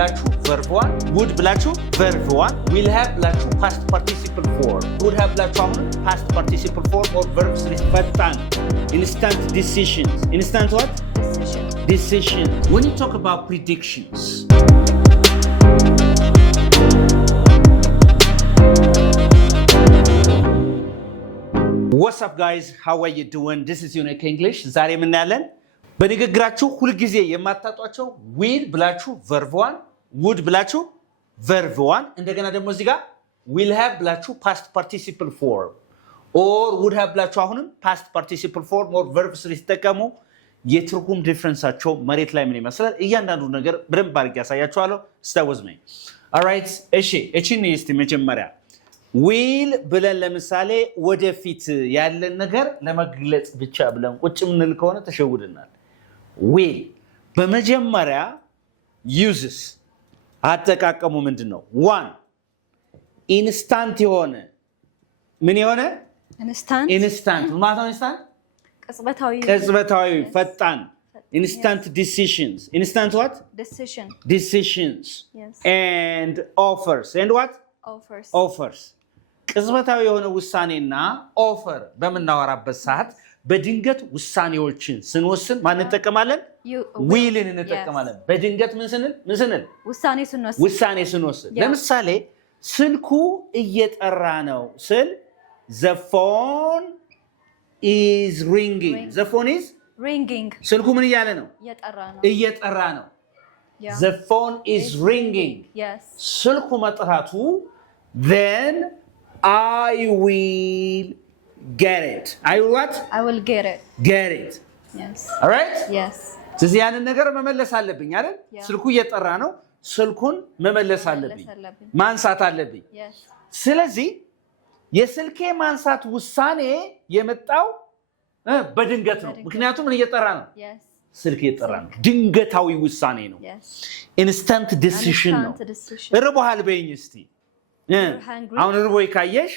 ብላችሁ verb 1 would ብላችሁ verb 1 will have ብላችሁ past participle form would have ብላችሁ አሁን past participle form or verb 3 ፈጣን instant decisions instant what decisions when you talk about predictions what's up guys how are you doing this is Unique English ዛሬ ምን ያለን በንግግራችሁ ሁሉ ጊዜ የማታጧቸው will ብላችሁ verb 1 would ብላችሁ verb 1 እንደገና ደግሞ እዚህ ጋር will have ብላችሁ past participle form or would have ብላችሁ አሁንም past participle form or verb 3 ተጠቀሙ የትርጉም ዲፈረንሳቸው መሬት ላይ ምን ይመስላል እያንዳንዱ ነገር በደንብ አድርጌ ያሳያችኋለሁ stay with me all right እቺን እስቲ መጀመሪያ will ብለን ለምሳሌ ወደፊት ያለ ነገር ለመግለጽ ብቻ ብለን ቁጭ ምንል ከሆነ ተሸውደናል will በመጀመሪያ uses አጠቃቀሙ ምንድነው 1 instant የሆነ ምን የሆነ instant ማለት ነው instant ቅጽበታዊ ፈጣን instant decisions instant what decisions yes. and offers and what offers ቅጽበታዊ የሆነ ውሳኔና ኦፈር በመናወራበት ሰዓት በድንገት ውሳኔዎችን ስንወስን ማን እንጠቀማለን ዊልን እንጠቀማለን በድንገት ምን ስንል ውሳኔ ስንወስን ለምሳሌ ስልኩ እየጠራ ነው ስል the phone is ringing ስልኩ ምን እያለ ነው እየጠራ ነው the phone is ringing yes ስልኩ መጥራቱ then I will get it. I will what? I will get it. Yes. All right? Yes. ስለዚህ ያንን ነገር መመለስ አለብኝ አይደል? ስልኩ እየጠራ ነው። ስልኩን መመለስ አለብኝ። ማንሳት አለብኝ። Yes. ስለዚህ የስልኬ ማንሳት ውሳኔ የመጣው በድንገት ነው። ምክንያቱም ምን እየጠራ ነው? Yes. ስልክ እየጠራ ነው። ድንገታዊ ውሳኔ ነው። Yes. Instant decision ነው። እርቦሃል በይኝ እስቲ አሁን ርቦይ ካየሽ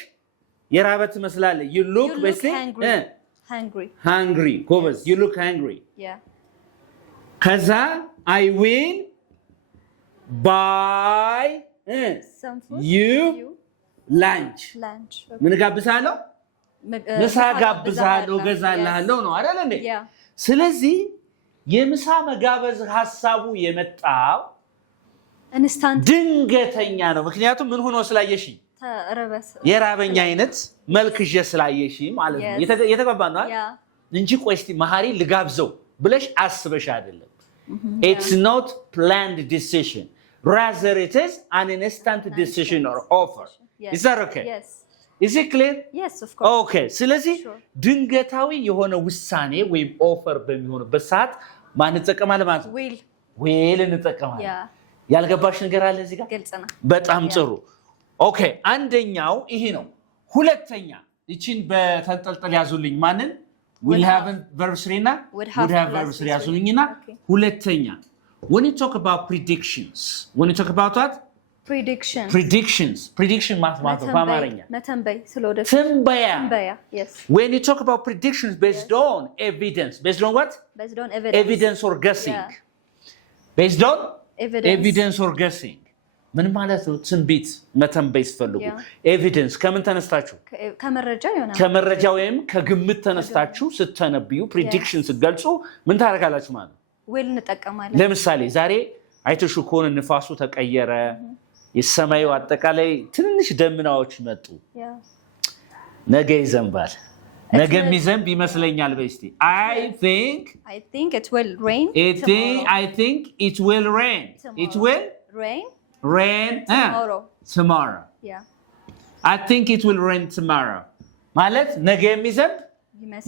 የራበት መስላለ you look hungry ጎበዝ you look hungry yeah ከዛ I will buy some food you lunch okay. ምን ጋብዛለሁ ምሳ ጋብዛለሁ ገዛልሃለሁ ነው አይደል እንዴ ስለዚህ የምሳ መጋበዝ ሐሳቡ የመጣው instant ድንገተኛ ነው ምክንያቱም ምን ሆኖ ስላየሽ የራበኛ አይነት መልክሽ ስላየሽ ማለት ነው የተገባባ ነው እንጂ ቆይ እስቲ መሐሪ ልጋብዘው ብለሽ አስበሽ አይደለም it's not planned decision rather it is an instant decision or offer is that okay yes is it clear yes of course okay ስለዚህ ድንገታዊ የሆነ ውሳኔ ወይም ኦፈር በሚሆንበት ሰዓት ማን ተጠቀማለ ማለት ነው will እንጠቀማለን ያልገባሽ ነገር አለ እዚህ ጋር ግልጽና በጣም ጥሩ ኦኬ አንደኛው ይሄ ነው ሁለተኛ እቺን በተንጠልጠል ያዙልኝ ማንን will have verb 3 እና would have verb 3 ያዙልኝና ሁለተኛ when you talk about prediction ማለት በአማርኛ መተንበይ ስለወደፊት ትንበያ yes when you talk about predictions based on evidence based on what evidence or guessing based on evidence or guessing ምን ማለት ነው ትንቢት መተንበይ ፈልጉ ኤቪደንስ ከምን ተነስታችሁ ከመረጃ ወይም ከግምት ተነስታችሁ ስትተነብዩ prediction ስትገልጹ ምን ታደርጋላችሁ ማለት will እንጠቀማለን ለምሳሌ ዛሬ አይተሹ ከሆነ ንፋሱ ተቀየረ የሰማዩ አጠቃላይ ትንሽ ደመናዎች መጡ ነገ ይዘንባል ነገ የሚዘንብ ይመስለኛል በስቲ I think it will rain I think it will rain it will rain tomorrow yeah I think it will rain tomorrow ማለት ነገ የሚዘንብ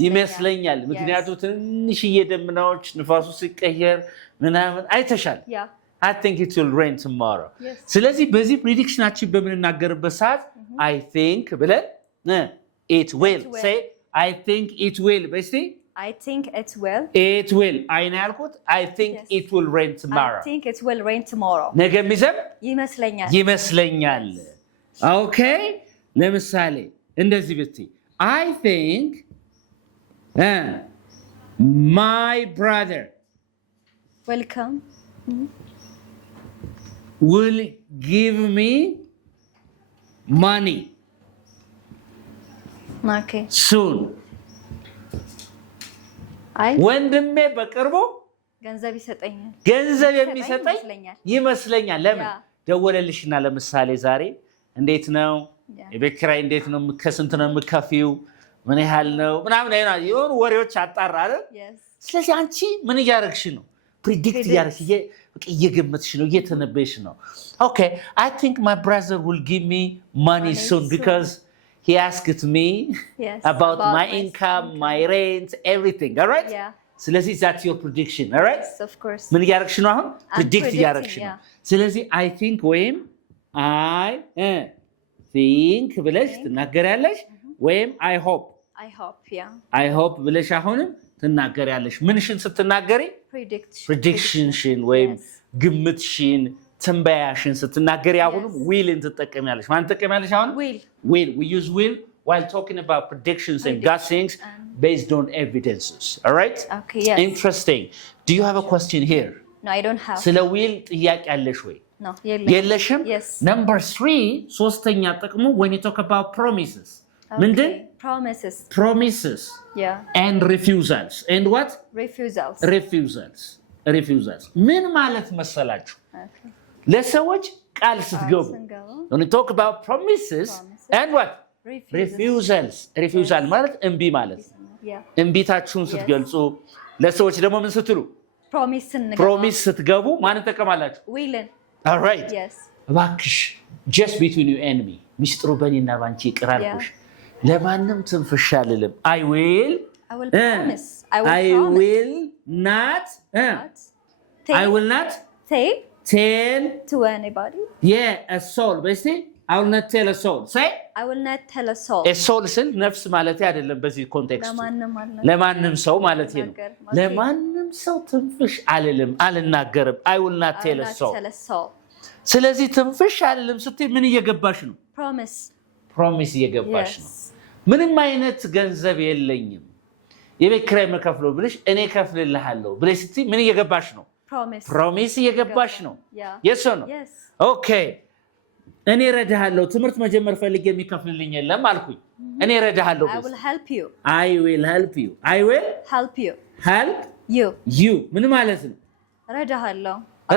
ይመስለኛል ምክንያቱም ትንሽ የደመናዎች ንፋሱ ሲቀየር ምናምን አይተሻል yeah I think it will rain tomorrow ስለዚህ በዚህ ፕሬዲክሽናችን በመናገርበት ሰዓት I think ብለን it will say I think it will በስቲ I think it will አይና ያልኩት I think it will rain tomorrow I think it will rain tomorrow ነገ የሚዘንብ ይመስለኛል ኦኬ ለምሳሌ እንደዚህ ብትይ I think my brother welcome will give me money soon. ወንድሜ በቅርቡ ገንዘብ የሚሰጠኝ ይመስለኛል። ለምን ደወለልሽና ለምሳሌ ዛሬ እንዴት ነው የቤት ኪራይ እንዴት ነው ከስንት ነው የምከፊው ምን ያህል ነው ምናምን የሆኑ ወሬዎች አጣራ አይደል? ስለዚህ አንቺ ምን እያደረግሽ ነው? ፕሪዲክት እያደረግሽ እየገመትሽ ነው እየተነበየሽ ነው። Okay, I think my brother will give me money soon because he asked me about my income, my rent, everything. All right? ስለዚህ that's your prediction. All right? Yes, of course. ምን እያደረግሽ ነው አሁን? ፕሪዲክት እያደረግሽ ነው። ስለዚህ I think ወይም I think ብለሽ ትናገሪያለሽ ወይም I hope ብለሽ አሁንም ትናገሪያለሽ። ምንሽን ስትናገሪ? ፕሬዲክሽንሽን ወይም ግምትሽን ትንበያሽን ስትናገሪ አሁንም ዊልን ትጠቀሚያለሽ። ማን ትጠቀሚያለሽ አሁን? will. We use will while talking about predictions and God things based on evidences. All right? Okay, yes. Interesting. Do you have a question here? No, I don't have. ስለ will ጥያቄ አለሽ ወይ? No, የለሽም? Yes. Number 3 ሶስተኛ ጥቅሙ when you talk about promises. ምንድን? Promises. And refusals. And what? Refusals. ምን ማለት መሰላችሁ? ለሰዎች ቃል ስትገቡ when you talk about promises and what? Refusal ማለት እምቢ ማለት ነው። እምቢታችሁን ስትገልጹ ለሰዎች ደግሞ ምን ስትሉ? ፕሮሚስ ስትገቡ ማን ተጠቀማላችሁ? All right. እባክሽ just between you and me ሚስጥሩ በእኔና ባንቺ ይቅር አልኩሽ ለማንም ትንፍሽ አልልም። I will not tell to anybody. A soul. Basically, I will not tell a soul. Say? I will not tell a soul. A soul ስል ነፍስ ማለት አይደለም በዚህ ኮንቴክስት። ለማንም ሰው ማለት ነው። ለማንም ሰው ትንፍሽ አልልም አልናገርም። I will not tell a soul. ስለዚህ ትንፍሽ አልልም ስትይ ምን እየገባሽ ነው? ፕሮሚስ እየገባሽ ነው። ምንም አይነት ገንዘብ የለኝም የቤት ኪራይ መከፍለው ብለሽ እኔ ከፍልልሃለሁ ብለሽ ስትይ ምን እየገባሽ ነው? ፕሮሚስ እየገባሽ ነው። yes or no? ኦኬ እኔ ረዳሃለሁ ትምህርት መጀመር ፈልጌ የሚከፍልልኝ የለም አልኩኝ። እኔ ረዳሃለሁ I will help you. help you ምን ማለት ነው?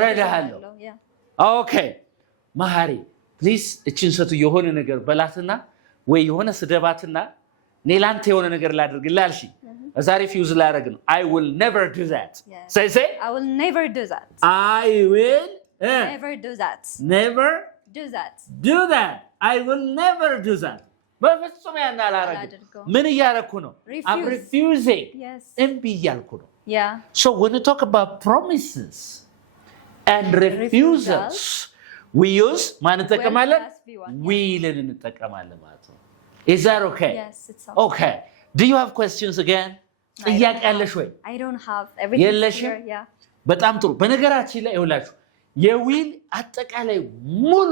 ረዳሃለሁ ኦኬ ማሃሪ ፕሊዝ እቺን ሰቱ የሆነ ነገር በላትና ወይ የሆነ ስደባትና እኔ ላንተ የሆነ ነገር ላድርግልህ አልሽኝ። ዛሬ ፊውዝ ላደርግ ነው። I will never do that. Say I will never do that. I will never do that. Never do that. I will never do that. በፍጹም ያን አላደርግም። ምን እያደረኩ ነው? I'm refusing. እምቢ እያልኩ ነው። So when you talk about promises and refusals we use ማን እንጠቀማለን? willን እንጠቀማለን ማለት ነው። Is that okay? Yes, it's okay. Okay. Do you have questions again? ጥያቄ አለሽ ወይ? I don't have. Everything is clear. በጣም ጥሩ። በነገራችን ላይ ይኸውላችሁ የዊል አጠቃላይ ሙሉ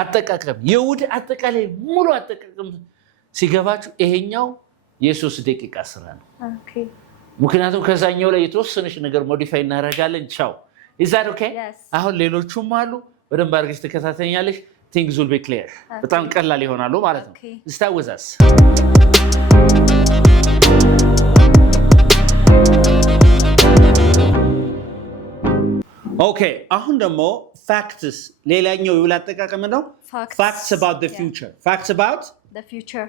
አጠቃቀም የውድ አጠቃላይ ሙሉ አጠቃቀም ሲገባችሁ ይሄኛው የ3 ደቂቃ ስራ ነው። Okay. ምክንያቱም ከዛኛው ላይ የተወሰነች ነገር ሞዲፋይ እናደርጋለን። ቻው Is that okay? Yes. አሁን ሌሎቹም አሉ በደንብ አድርገሽ ተከታተኛለሽ። Things will be clear. በጣም ቀላል ይሆናሉ ማለት ነው። Stay with us. Okay, አሁን ደግሞ facts ሌላኛው የውል አጠቃቀም ነው። Facts about the future. Facts about the future.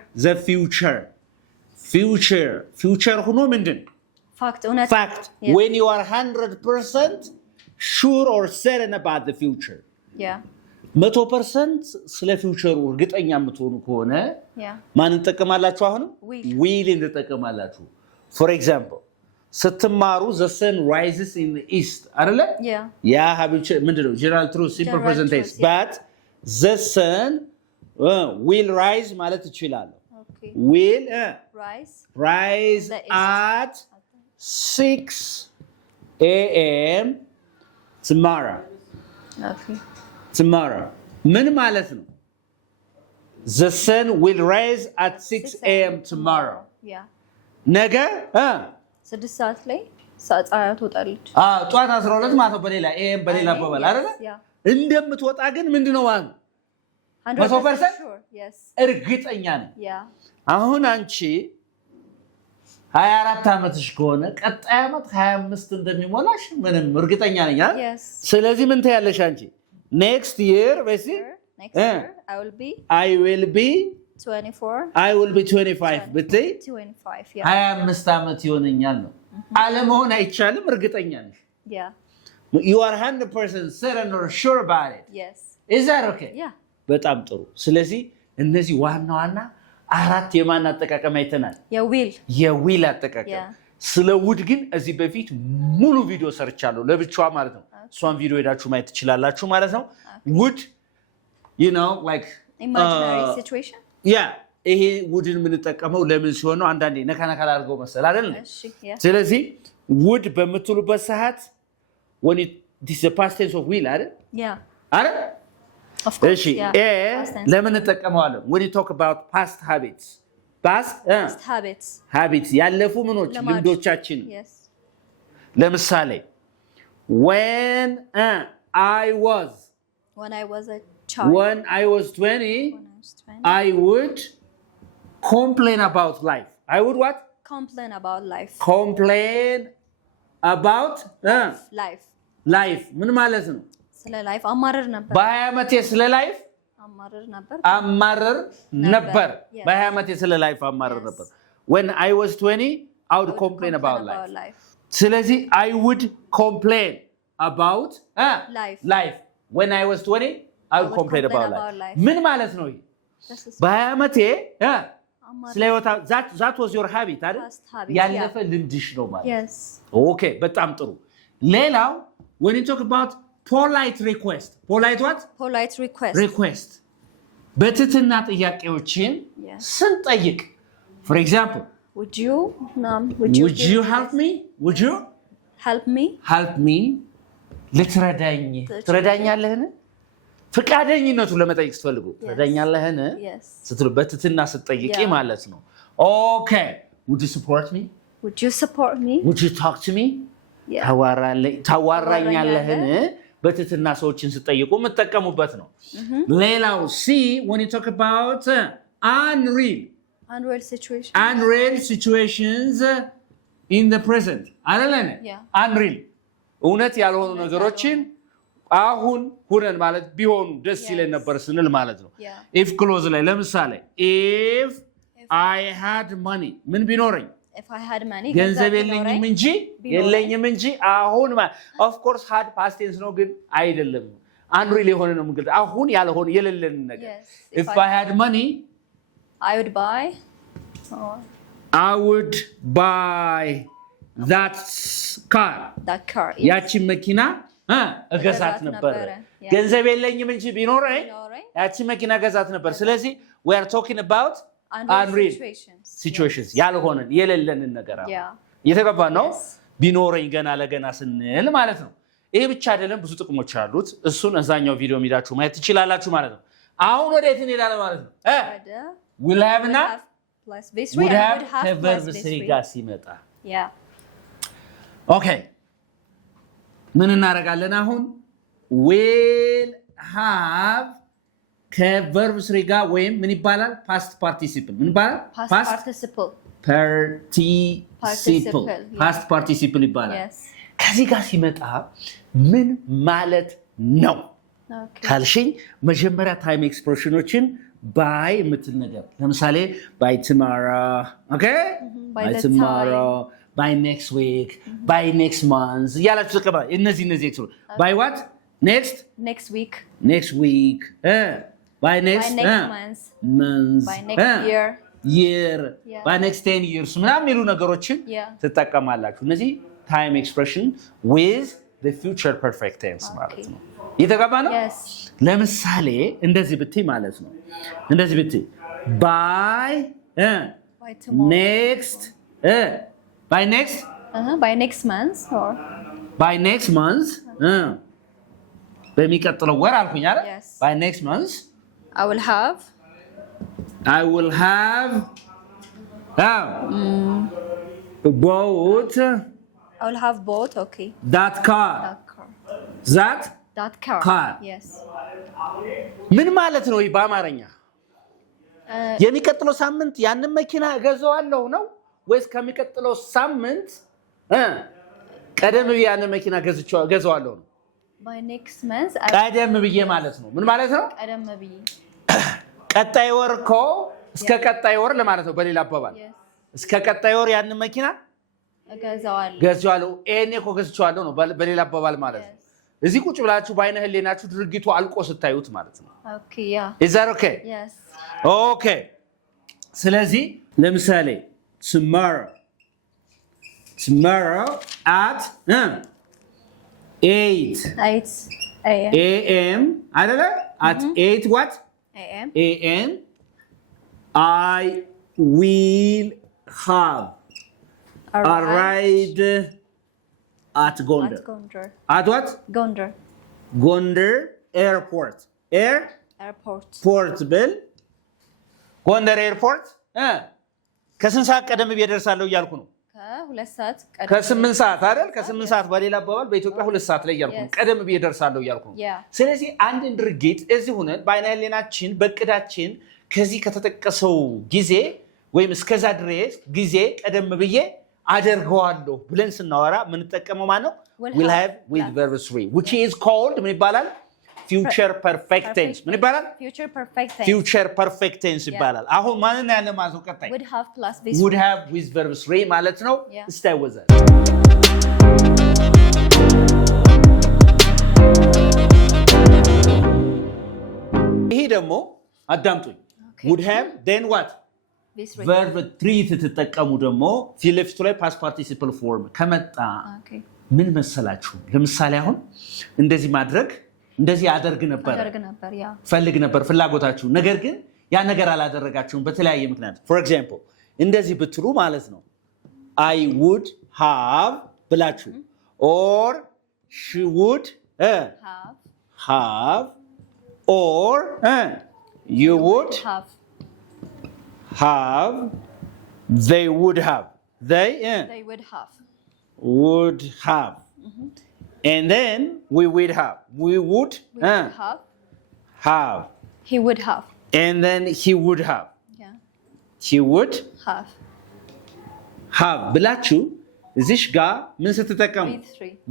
Future ሆኖ ምንድን? Fact. When you are 100% sure or certain about the future. 100% ስለ ፊውቸሩ እርግጠኛ የምትሆኑ ከሆነ ማን እንጠቀማላችሁ? አሁን will እንጠቀማላችሁ። For example, ስትማሩ the sun rises in the east አይደለ? ያ habitual ምንድነው? General truth, simple present tense. But the sun will rise ማለት እችላለሁ። Will rise at 6 a.m. tomorrow. Tomorrow. ምን ማለት ነው? The sun will rise at 6 a.m. tomorrow. ነገ 6 ሰዓት ላይ ፀሐይ ትወጣለች። ጠዋት 12 ማለት በሌላ a.m. በሌላ አባባል አይደለ? እንደምትወጣ ግን ምንድነው ማለት ነው? 100% sure. Yes. እርግጠኛ ነኝ። Yeah. አሁን አንቺ 24 ዓመትሽ ከሆነ ቀጣይ ዓመት 25 እንደሚሞላሽ ምንም እርግጠኛ ነኝ አይደል? Yes. ስለዚህ ምን ትያለሽ አንቺ? next year በሲ next year I will be 24 I will be 25 ብትይ 25 yeah 25 ዓመት ይሆነኛል ነው። አለመሆን አይቻልም እርግጠኛ ነሽ። Yeah. You are 100% certain or sure about it. Yes. Is that okay? Yeah. በጣም ጥሩ። ስለዚህ እነዚህ ዋና ዋና አራት የማን አጠቃቀም አይተናል? የዊል አጠቃቀም። ስለ ውድ ግን እዚህ በፊት ሙሉ ቪዲዮ ሰርቻለሁ ለብቻዋ ማለት ነው። እሷን ቪዲዮ ሄዳችሁ ማየት ትችላላችሁ ማለት ነው። ውድ you know like imaginary situation ይሄ ውድን የምንጠቀመው ለምን ሲሆን ነው? አንዳንዴ ነካ ነካ አድርገው መሰል አይደል? ስለዚህ ውድ በምትሉበት ሰዓት when it this is the past tense of will አይደል? አይደል? Of course, ለምን እንጠቀመዋለን? when you talk about past habits habits ያለፉ ምኖች ልምዶቻችን ለምሳሌ when I was a child when I was 20 I would complain about life. I would what? Complain about life. Complain about life. ምን ማለት ነው? ስለ ላይፍ አማረር ነበር። በ20 ዓመቴ ስለ ላይፍ አማረር ነበር። በ20 ዓመቴ ስለ ላይፍ አማረር ነበር። When I was 20 I would complain about life. ስለዚህ I would complain about life. When I was 20 I would complain about life. ምን ማለት ነው? በ20 ዓመቴ ስለ ህይወት that was your habit አይደል? ያለፈ ልምድሽ ነው ማለት። ኦኬ በጣም ጥሩ። ሌላው when you talk about polite request በትህትና ጥያቄዎችን ስንጠይቅ for example would you help me ትረዳኛለህን? ፍቃደኝነቱን ለመጠየቅ ስትፈልጉ ትረዳኛለህን ስትሉ በትህትና ስትጠይቂ ማለት ነው። ኦኬ would you support me would you talk to me ታዋራኛለህን? በትህትና ሰዎችን ስትጠይቁ የምትጠቀሙበት ነው። ሌላው ሲ when you talk about unreal situations in the present አይደለም? unreal እውነት ያልሆኑ ነገሮችን አሁን ሁነን ማለት ቢሆኑ ደስ ይለን ነበር ስንል ማለት ነው። if close ላይ ለምሳሌ if I had money ምን ቢኖረኝ ገንዘብ የለኝም እንጂ አሁን of course had past tense ነው ግን አይደለም። unreal የሆነ ነው እንግዲህ አሁን ያልሆነ የሌለን ነገር if I had money I would buy that car ያቺ መኪና እገዛት ነበር። ገንዘብ የለኝም እንጂ ቢኖረኝ ያቺ መኪና እገዛት ነበር። ስለዚህ we are talking about unreal situations ያልሆነን የሌለንን ነገር እየተገባ ነው። ቢኖረኝ ገና ለገና ስንል ማለት ነው። ይሄ ብቻ አይደለም፣ ብዙ ጥቅሞች አሉት። እሱን እዛኛው ቪዲዮ ሄዳችሁ ማየት ትችላላችሁ ማለት ነው። አሁን ወዴት እንሄዳለን ማለት ነው? will have ከቨርብ ስሪ ጋር ሲመጣ ኦኬ ምን እናደርጋለን አሁን? will have ከቨርብ ስሪ ጋር ወይም ምን ይባላል? ፓስት ፓርቲሲፕል ምን ይባላል? ፓስት ፓርቲሲፕል ይባላል። ከዚህ ጋር ሲመጣ ምን ማለት ነው ካልሽኝ መጀመሪያ ታይም ኤክስፕሬሽኖችን ባይ የምትል ነገር ለምሳሌ ባይ tomorrow ባይ tomorrow ባይ next week ባይ next month ያላችሁ ተቀባ እነዚህ ኤክስፕሬሽን ባይ what next week by next month by next year by next 10 years ምናምን የሚሉ ነገሮችን ትጠቀማላችሁ። እነዚህ ታይም ኤክስፕሬሽን with the future perfect tense ማለት ነው። እየተገባ ነው። ለምሳሌ እንደዚህ ብትይ ማለት ነው። እንደዚህ ብትይ by next month በሚቀጥለው ወር አልኩኝ አይደል? by next month I will have bought okay that car That car. Car. Yes. ምን ማለት ነው በአማርኛ? የሚቀጥለው ሳምንት ያንን መኪና እገዛዋለሁ ነው ወይስ ከሚቀጥለው ሳምንት ቀደም ብዬ ያንን መኪና እገዛዋለሁ ነው? By next month. ቀደም ብዬ ማለት ነው። ምን ማለት ነው? ቀደም ብዬ ቀጣይ ወር እኮ እስከ ቀጣይ ወር ለማለት ነው በሌላ አባባል። እስከ ቀጣይ ወር ያንን መኪና እገዛዋለሁ። እኔ እኮ ገዝቼዋለሁ ነው በሌላ አባባል ማለት ነው። እዚህ ቁጭ ብላችሁ በአይነ ህሊናችሁ ድርጊቱ አልቆ ስታዩት ማለት ነው። Okay, yeah. Is that okay? Yes. Okay. ስለዚህ ለምሳሌ tomorrow at 8 a.m. አይደለ? At 8 what? a.m. I will have arrived at Gondar. At what? Gondar airport. Airport ብል ጎንደር ኤርፖርት ከስንት ሰዓት ቀደም ብዬ እደርሳለሁ እያልኩ ነው? ከ8 ሰዓት አይደል? ከ8 ሰዓት በሌላ አባባል በኢትዮጵያ 2 ሰዓት ላይ እያልኩ ነው። ቀደም ብዬ እደርሳለሁ እያልኩ ነው። ስለዚህ አንድን ድርጊት እዚህ ሆነን በአይነ ህሊናችን በእቅዳችን ከዚህ ከተጠቀሰው ጊዜ ወይም እስከዛ ድረስ ጊዜ ቀደም ብዬ አደርገዋለሁ ብለን ስናወራ የምንጠቀመው ማለት ነው will have with verb 3 which is called ምን ይባላል? future perfect tense ምን ይባላል? future perfect tense ይባላል። አሁን ማንን ያለ ማለት ነው? ቀጣይ would have with verb 3 ማለት ነው። stay with us። ይሄ ደግሞ አዳምጡኝ። would have then what? verb 3 ስትጠቀሙ ደግሞ ፊት ለፊቱ ላይ past participle form ከመጣ ምን መሰላችሁ? ለምሳሌ አሁን እንደዚህ ማድረግ እንደዚህ አደርግ ነበር ፈልግ ነበር ፍላጎታችሁ፣ ነገር ግን ያ ነገር አላደረጋችሁም በተለያየ ምክንያት። for example እንደዚህ ብትሉ ማለት ነው I would have ብላችሁ or she would have or you would have they would have they would have and then we would have he would have and then he would have he would have ብላችሁ እዚሽ ጋር ምን ስትጠቀሙ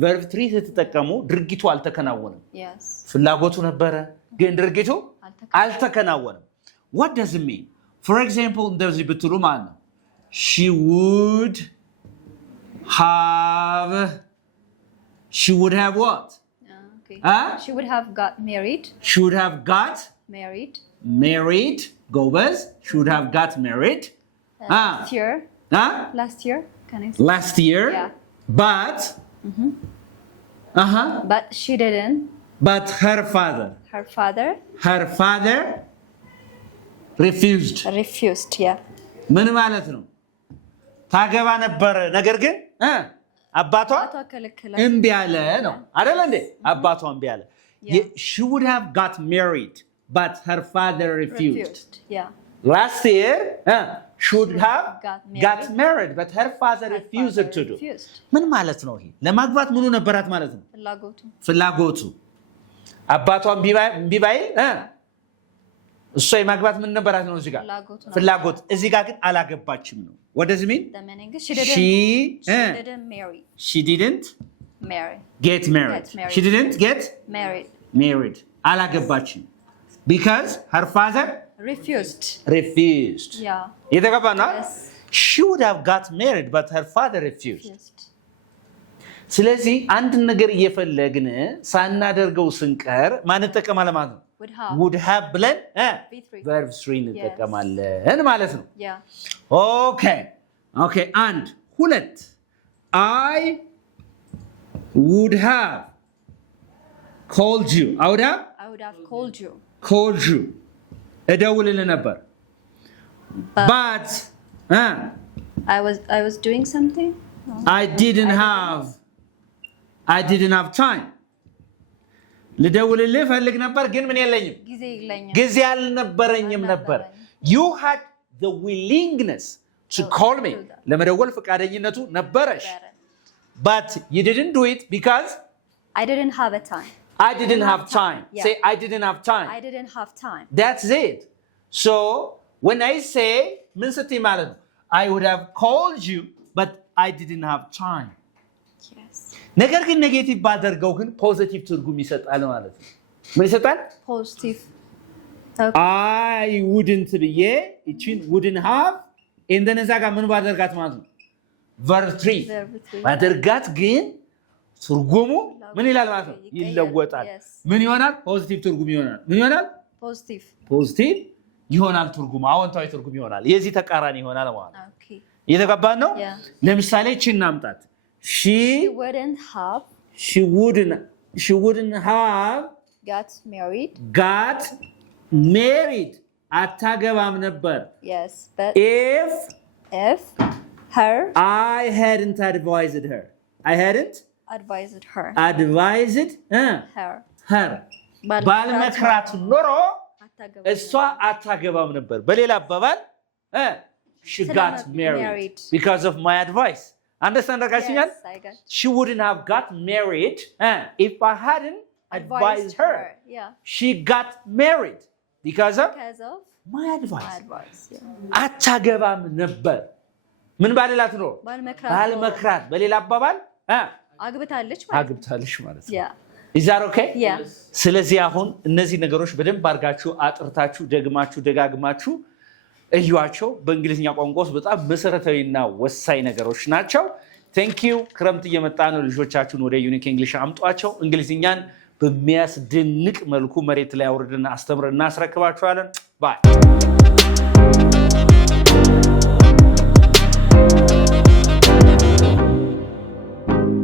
verb 3 ስትጠቀሙ ድርጊቱ አልተከናወነም። ፍላጎቱ ነበረ ግን ድርጊቱ አልተከናወነም። what does it mean? for example እንደዚህ ብትሉ ማለት ነው she would have what? She would have got married. She would have got married. Gobas. She would have got married. Last year. Last year. Yeah. But. But she didn't. But her father. refused. Yeah. ምን ማለት ነው? ታገባ ነበር ነገር ግን አባቷ እምቢ አለ ነው አይደል እንዴ? አባቷ እምቢ አለ። she would have got married but her father refused. last year should have got married but her father refused to do. ምን ማለት ነው ይሄ? ለማግባት ምኑ ነበራት ማለት ነው? ፍላጎቱ። አባቷ እምቢ ባይል እሷ የማግባት ምን ነበራት ነው? እዚህ ጋር ፍላጎት። እዚህ ጋር ግን አላገባችም ነው። what does it mean? She didn't get married. She didn't get married. አላገባችም because her father refused. የተገባና she would have got married but her father refused. ስለዚህ አንድ ነገር እየፈለግን ሳናደርገው ስንቀር ማን እንጠቀማለን ማለት ነው? would have ብለን verb 3 እንጠቀማለን ማለት ነው። okay and ሁለት I would have called you. I would have called you. እደውልልህ ነበር but I was doing something. I didn't have time. ልደውልልህ ፈልግ ነበር ግን ምን የለኝም ጊዜ አልነበረኝም ነበር። you had the willingness to call me. ለመደወል ፈቃደኝነቱ ነበረሽ but you didn't do it because I didn't have a time. I didn't have time. Yeah. Say, I didn't have time. I didn't have time. That's it. So, when I say, I would have called you, but I didn't have time. Yes. ነገር ግን ኔጌቲቭ ባደርገው ግን ፖዚቲቭ ትርጉም ይሰጣል ማለት ነው። ምን ይሰጣል? Positive. I wouldn't ብዬ እቺን wouldn't have እንደነዛ ጋር ምን ባደርጋት ማለት ነው? verb 3 ባደርጋት ግን ትርጉሙ ምን ይላል ማለት ነው? ይለወጣል። ምን ይሆናል? ፖዚቲቭ ትርጉም ይሆናል። ምን ይሆናል? Positive. ፖዚቲቭ ይሆናል ትርጉሙ፣ አዎንታዊ ትርጉም ይሆናል። የዚህ ተቃራኒ ይሆናል ማለት ነው። Okay. እየተገባን ነው? Yeah. ለምሳሌ እቺን እናምጣት። She wouldn't have got married. አታገባም ነበር። Yes, but if her I hadn't advised her. I hadn't advised her. her. ባልመክራት ኖሮ እሷ አታገባም ነበር። በሌላ አባባል she got married because of my advice. Understand that, guys? Yes, I got. She wouldn't have got married if I hadn't advised her. Yeah. She got married because of my advice. አታገባም ነበር። ምን ባልላት ነው? ባልመክራት። በሌላ አባባል አግብታለች ማለት ነው። Yeah. Is that okay? Yeah. ስለዚህ አሁን እነዚህ ነገሮች በደንብ አድርጋችሁ አጥርታችሁ ደግማችሁ ደጋግማችሁ እዩዋቸው። በእንግሊዝኛ ቋንቋ ውስጥ በጣም መሰረታዊና ወሳኝ ነገሮች ናቸው። ቴንክ ዩ። ክረምት እየመጣ ነው። ልጆቻችሁን ወደ ዩኒክ እንግሊሽ አምጧቸው። እንግሊዝኛን በሚያስደንቅ መልኩ መሬት ላይ አውርደን አስተምረን እናስረክባችኋለን። ባይ